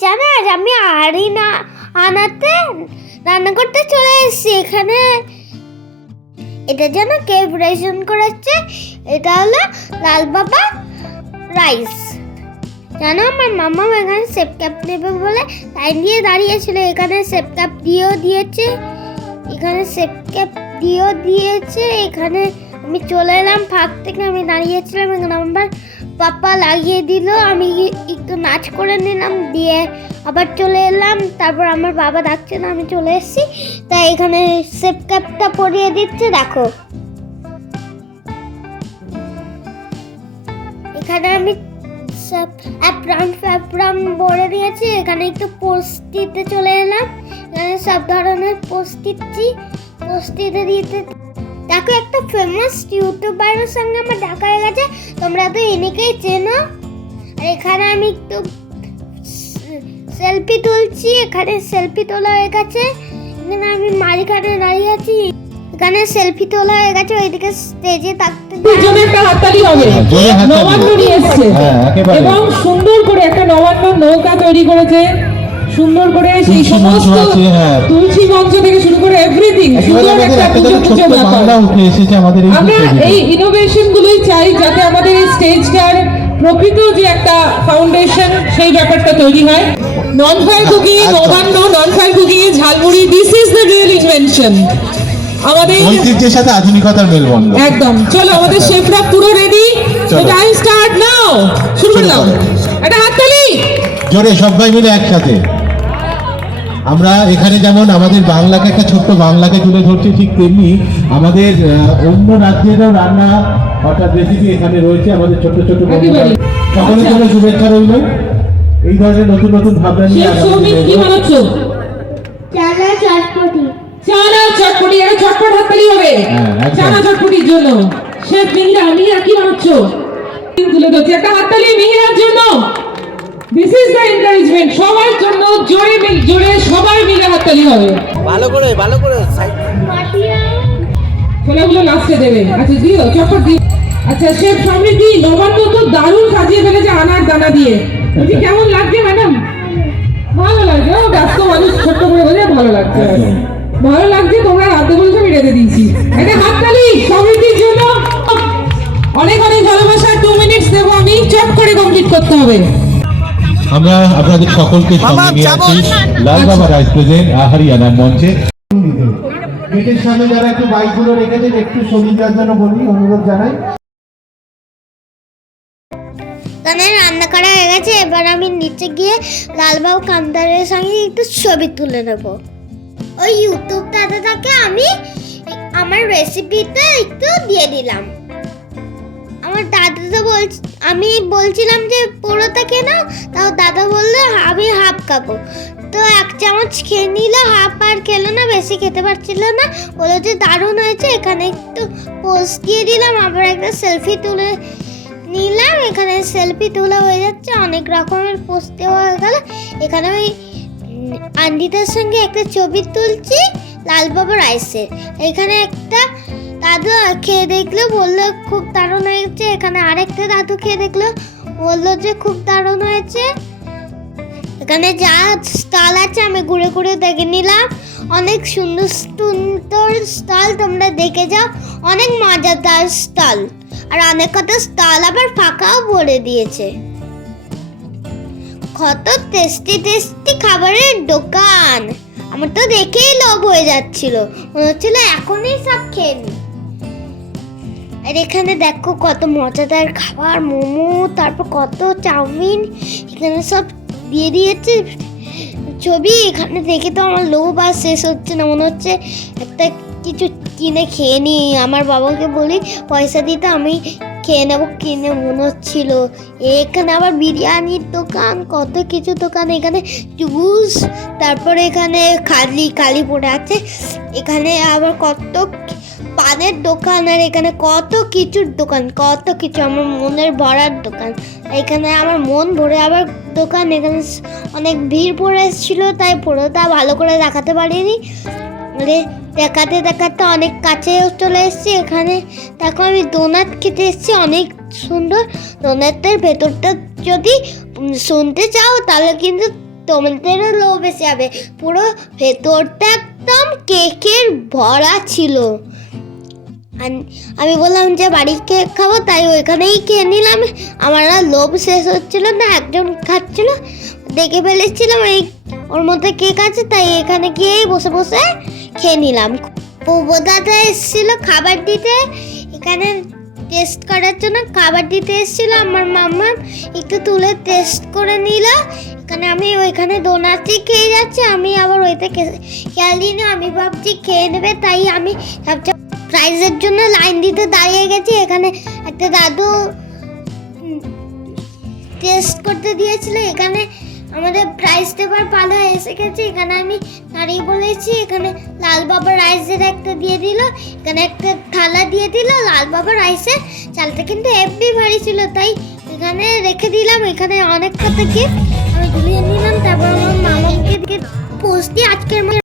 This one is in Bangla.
জানো আজ আমি আড়ি না আনাতে রান্না করতে চলে এসেছি এখানে। এটা যেন কে প্রিপারেশন করেছে, এটা হলো লাল বাবা রাইস। জানো আমার মামা এখানে সেফ ক্যাপ নেবে বলে লাইন দিয়ে দাঁড়িয়েছিল, এখানে সেফ ক্যাপ দিয়েও দিয়েছে, এখানে সেফ ক্যাপ দিয়েও দিয়েছে। এখানে আমি চলে এলাম ফাঁক থেকে, আমি দাঁড়িয়েছিলাম, এখানে আমার পাপা লাগিয়ে দিল, আমি একটু নাচ করে নিলাম, দিয়ে আবার চলে এলাম। তারপর আমার বাবা ডাকছে না, আমি চলে এসেছি, তাই এখানে সেফ ক্যাপটা পরিয়ে দিচ্ছে। দেখো এখানে আমি অ্যাপ্রাম বলে দিয়েছি, এখানে একটু পোস্ট দিতে চলে এলাম, এখানে সব ধরনের পোস্ট দিচ্ছি, পোস্ট দিতে দিতে দেখো একটা ফেমাস ইউটিউবারের সঙ্গে আমার দেখা হয়ে গেছে, তোমরা তো এনেকেই চেনো। আর এখানে আমি একটু সেলফি তুলছি, এখানে সেলফি তোলা হয়ে গেছে, এখানে আমি মাঝখানে দাঁড়িয়ে আছি, এখানে সেলফি তোলা হয়ে গেছে, ওইদিকে স্টেজে থাকতে একটা হাততালি হবে। নবান্ন নিয়ে এসেছে এবং সুন্দর করে একটা নবান্ন নৌকা তৈরি করেছে, সুন্দর করে সেই সমস্ত তুলসী মঞ্চ থেকে শুরু করে এভরিথিং সুন্দর একটা পুজো ব্যাপার। আমরা এই ইনোভেশন গুলোই চাই যাতে আমাদের এই স্টেজটার প্রকৃত যে একটা ফাউন্ডেশন সেই ব্যাপারটা তৈরি হয়। Non fire cooking Nabanna, non fire cooking এ jhalmuri, this is the real invention. আমাদের ঐতিহ্যের সাথে আধুনিকতার মেলবন্ধন একদম। চলো আমাদের শেফরা পুরো রেডি, টাইম স্টার্ট নাও, শুরু করে দাও, একটা হাততালি জোরে সবাই মিলে একসাথে। আমরা এখানে যেমন আমাদের বাংলাকে একটা ছোট্ট বাংলাকে তুলে ধরছি, ঠিক তেমনি আমাদের অন্য রাজ্যেরও রান্না অর্থাৎ রেসিপি এখানে রয়েছে। আমাদের ছোট ছোট সকলের জন্য শুভেচ্ছা রইল। এই ধরনের নতুন নতুন ভাবনা নিয়ে কি বানাচ্ছো? চানা চটপটি। চানা চটপটি, একটা চটপট হাততালি হবে চানা চটপটির জন্য। শেফ মিহিরা কি বানাচ্ছো? তুলে ধরছি, একটা হাততালি মিহিরার জন্য। দিস ইজ দ্য এনকারেজমেন্ট, সবার জন্য জোরে সবাই মিলে হাততালি হবে। ভালো করে ছোলাগুলো লাস্টে দেবে। আচ্ছা দিও চটপট দিও। আচ্ছা শেফ সমৃদ্ধি, নবান্ন তো দারুণ সাজিয়ে ফেলেছে আনার দানা দিয়ে, বলছি কেমন লাগছে ম্যাডাম? ভালো লাগছে, ব্যস্ত মানুষ ছোট্ট করে বলে ভালো লাগছে, ভালো লাগছে। তোমরা রাতে বলছো, আমি রেঁধে দিয়েছি। একটা হাততালি সমৃদ্ধির জন্য। অনেক অনেক ভালোবাসা। 2 মিনিটস দেবো আমি, চট করে কমপ্লিট করতে হবে। আমরা আপনাদের সকলকে সঙ্গে নিয়ে আছি লাল বাবা রাইস প্রেজেন্ট হরিয়ানার মঞ্চে। গেটের সামনে যারা একটু বাইকগুলো রেখেছেন একটু সরিয়ে দেওয়ার জন্য বলি, অনুরোধ জানাই। এখানে রান্না করা হয়ে গেছে, এবার আমি নিচে গিয়ে লালবাবু কান্দারের সঙ্গে একটু ছবি তুলে নেব। ওই ইউটিউবটাতে থাকে, আমি আমার রেসিপিটা একটু দিয়ে দিলাম। আমার দাদা তো আমি বলছিলাম যে পুরোটা খেয়ে নাও, তাও দাদা বললো আমি হাফ খাবো, তো 1 চামচ খেয়ে নিল, হাফ আর খেলো না, বেশি খেতে পারছিল না, বললো যে দারুণ হয়েছে। এখানে একটু পোস্ট দিয়ে দিলাম, আবার একটা সেলফি তুলে নিলাম, এখানে সেলফি তোলা হয়ে যাচ্ছে, অনেক রকমের পোস্ট দেওয়া হয়ে গেল। এখানে আমি আন্ডিটার সঙ্গে একটা ছবি তুলছি লাল বাবা রাইসের। এখানে একটা দাদু খেয়ে দেখলো, বললো খুব দারুণ হয়েছে। এখানে আরেকটা দাদু খেয়ে দেখলো, বললো যে খুব দারুণ হয়েছে। এখানে যা স্টল আছে আমি ঘুরে ঘুরে দেখে নিলাম, অনেক সুন্দর সুন্দর স্টল, তোমরা দেখে যাও, অনেক মজাদার স্টল। আর অনেক কত স্টল আবার ফাঁকাও বলে দিয়েছে। কত টেস্টি টেস্টি খাবারের দোকান, আমার তো দেখেই লোভ হয়ে যাচ্ছিল, মনে হচ্ছিল এখনই সব খেয়ে নি। আর এখানে দেখো কত মজাদার খাবার, মোমো, তারপর কত চাউমিন, এখানে সব দিয়ে দিয়েছে ছবি। এখানে দেখে তো আমার লোভ আর শেষ হচ্ছে না, মনে হচ্ছে একটা কিছু কিনে খেয়ে নি। আমার বাবাকে বলি পয়সা দিতে, আমি খেয়ে নেবো কিনে মনে হচ্ছিল। এখানে আবার বিরিয়ানির দোকান, কত কিছু দোকান, এখানে জুস, তারপরে এখানে কালি পড়ে আছে, এখানে আবার কত পানের দোকান, আর এখানে কত কিছুর দোকান, কত কিছু আমার মনের ভরার দোকান। এখানে আমার মন ভরে আবার দোকান। এখানে অনেক ভিড় পড়ে এসেছিলো, তাই পুরোটা ভালো করে দেখাতে পারিনি, দেখাতে দেখাতে অনেক কাছেও চলে এসেছি। এখানে দেখো আমি ডোনাট খেতে এসেছি, অনেক সুন্দর ডোনাটের ভেতরটা। যদি শুনতে চাও তাহলে কিন্তু তোমাদেরও লোভ এসে যাবে। পুরো ভেতরটা একদম কেকের ভরা ছিল। আমি বললাম যে বাড়ির কেক খাবো, তাই ওইখানেই খেয়ে নিলাম। আমার আর লোভ শেষ হচ্ছিল না, একজন খাচ্ছিল, দেখে ফেলেছিলাম এই ওর মধ্যে কেক আছে, তাই এখানে গিয়েই বসে বসে খেয়ে নিলাম। দাদা এসেছিল খাবার দিতে, এখানে টেস্ট করার জন্য খাবার দিতে এসেছিল। আমার মাম্মা একটু তুলে টেস্ট করে নিল। এখানে আমি ওইখানে ডোনাটই খেয়ে যাচ্ছি, আমি আবার ওইতে খেয়ালই না, আমি ভাবছি খেয়ে নেবে, তাই আমি ভাবছি প্রাইজের জন্য লাইন দিতে দাঁড়িয়ে গেছি। এখানে একটা দাদু টেস্ট করতে দিয়েছিল। এখানে আমাদের প্রাইজ দেবার পালা এসে গেছে। এখানে আমি দাঁড়িয়ে বলেছি, এখানে লাল বাবা রাইসের একটা দিয়ে দিল, এখানে একটা থালা দিয়ে দিল। লাল বাবা রাইসের চালটা কিন্তু এমনি ভারী ছিল, তাই এখানে রেখে দিলাম। এখানে অনেক কত গিফট আমি ঝুলিয়ে